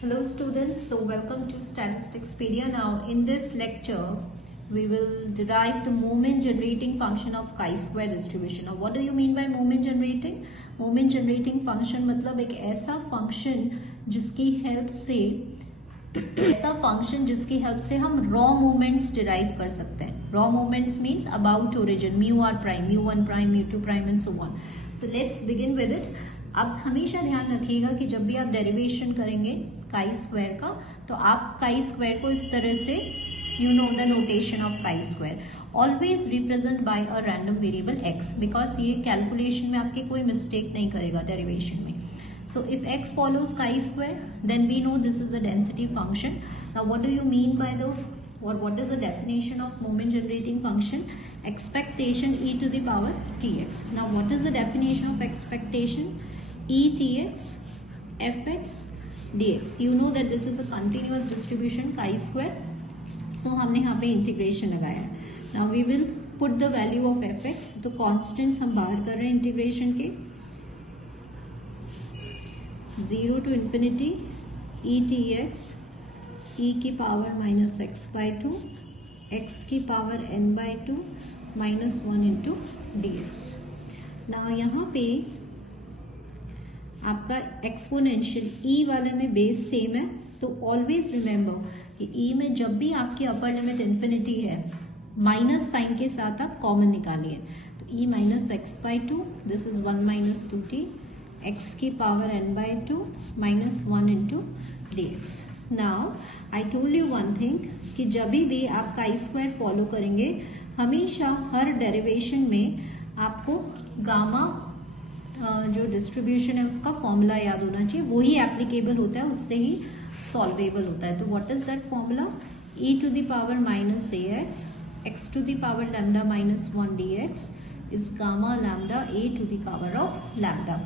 Hello students, so welcome to Statisticspedia. Now in this lecture we will derive the moment generating function of chi-square distribution. Now what do you mean by moment generating? Moment generating function मतलब एक ऐसा function जिसकी help से हम raw moments derive कर सकते हैं. Raw moments means about origin, mu r prime, mu 1 prime, mu 2 prime and so on. So let's begin with it. अब हमेशा ध्यान रखिएगा कि जब भी आप डेरिवेशन करेंगे काई स्क्वायर का तो आप काई स्क्वायर को इस तरह से you know the notation of chi square always represent by a random variable x because ये कैलकुलेशन में आपके कोई मिस्टेक नहीं करेगा डेरिवेशन में. So if x follows chi-square, then we know this is a density function. Now what do you mean by what is the definition of moment generating function? Expectation e to the power tx. Now what is the definition of expectation? E tx fx dx. You know that this is a continuous distribution chi-square. So हमने यहाँ पे integration लगाया है. Now we will put the value of fx. तो constants हम बाहर कर रहे हैं integration के. 0 to infinity e tx e की power minus x by two x की power n by two minus 1 into d x. ना यहाँ पे आपका एक्सपोनेंशियल e वाले में बेस सेम है तो ऑलवेज रिमेंबर कि e में जब भी आपकी अपर लिमिट इन्फिनिटी है माइनस साइन के साथ आप कॉमन निकालिए. तो e minus x by to this is 1 minus 2t x की power n by two minus 1 into d x. Now I told you one thing कि जब भी आप काई स्क्वायर फॉलो करेंगे हमेशा हर डेरिवेशन में आपको गामा जो डिस्ट्रीब्यूशन है उसका फॉर्मूला याद होना चाहिए. वही एप्लीकेबल होता है, उससे ही सॉल्वेबल होता है. तो what is that formula? e to the power minus A X X to the power lambda minus 1 D X is gamma lambda A to the power of lambda.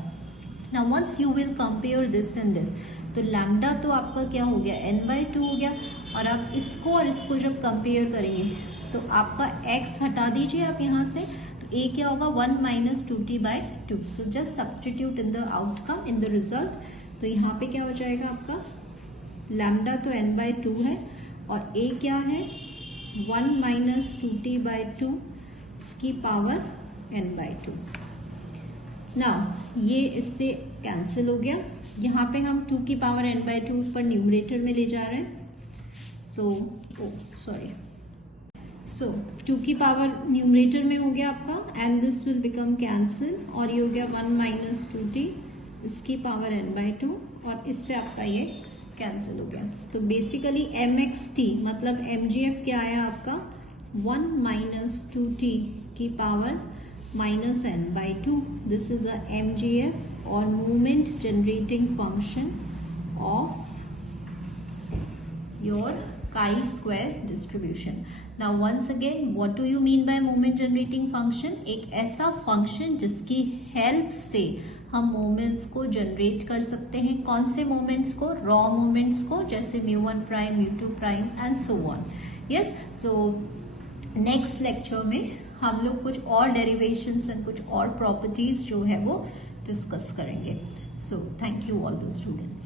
Now once you will compare this and this, तो lambda तो आपका क्या हो गया n by to हो गया और आप इसको और इसको जब कंपेयर करेंगे तो आपका x हटा दीजिए आप यहाँ से तो a क्या होगा 1 minus 2t by two. So just substitute in the outcome in the result. तो यहाँ पे क्या हो जाएगा आपका लैम्डा तो n बाई टू है और a क्या है 1 माइनस 2t बाई टू इसकी power n by to. Now ये इससे कैंसिल हो गया. यहाँ पे हम 2 की पावर n बाई टू पर न्यूमरेटर में ले जा रहे हैं. सो 2 की पावर न्यूमरेटर में हो गया आपका and this will become cancel और ये हो गया 1 माइनस 2t इसकी पावर n बाई टू और इससे आपका ये कैंसिल हो गया. तो बेसिकली mxt मतलब mgf क्या आया आपका 1 माइनस 2t की power minus n by 2. This is a MGF or moment generating function of your chi-square distribution. Now once again what do you mean by moment generating function? एक ऐसा function जिसकी help से हम moments को generate कर सकते हैं. कौन से moments को? raw moments को, जैसे mu1 prime, mu2 prime and so on. Yes, so next lecture में हम लोग कुछ और डेरिवेशंस एंड कुछ और प्रॉपर्टीज जो है वो डिस्कस करेंगे. So thank you all the students.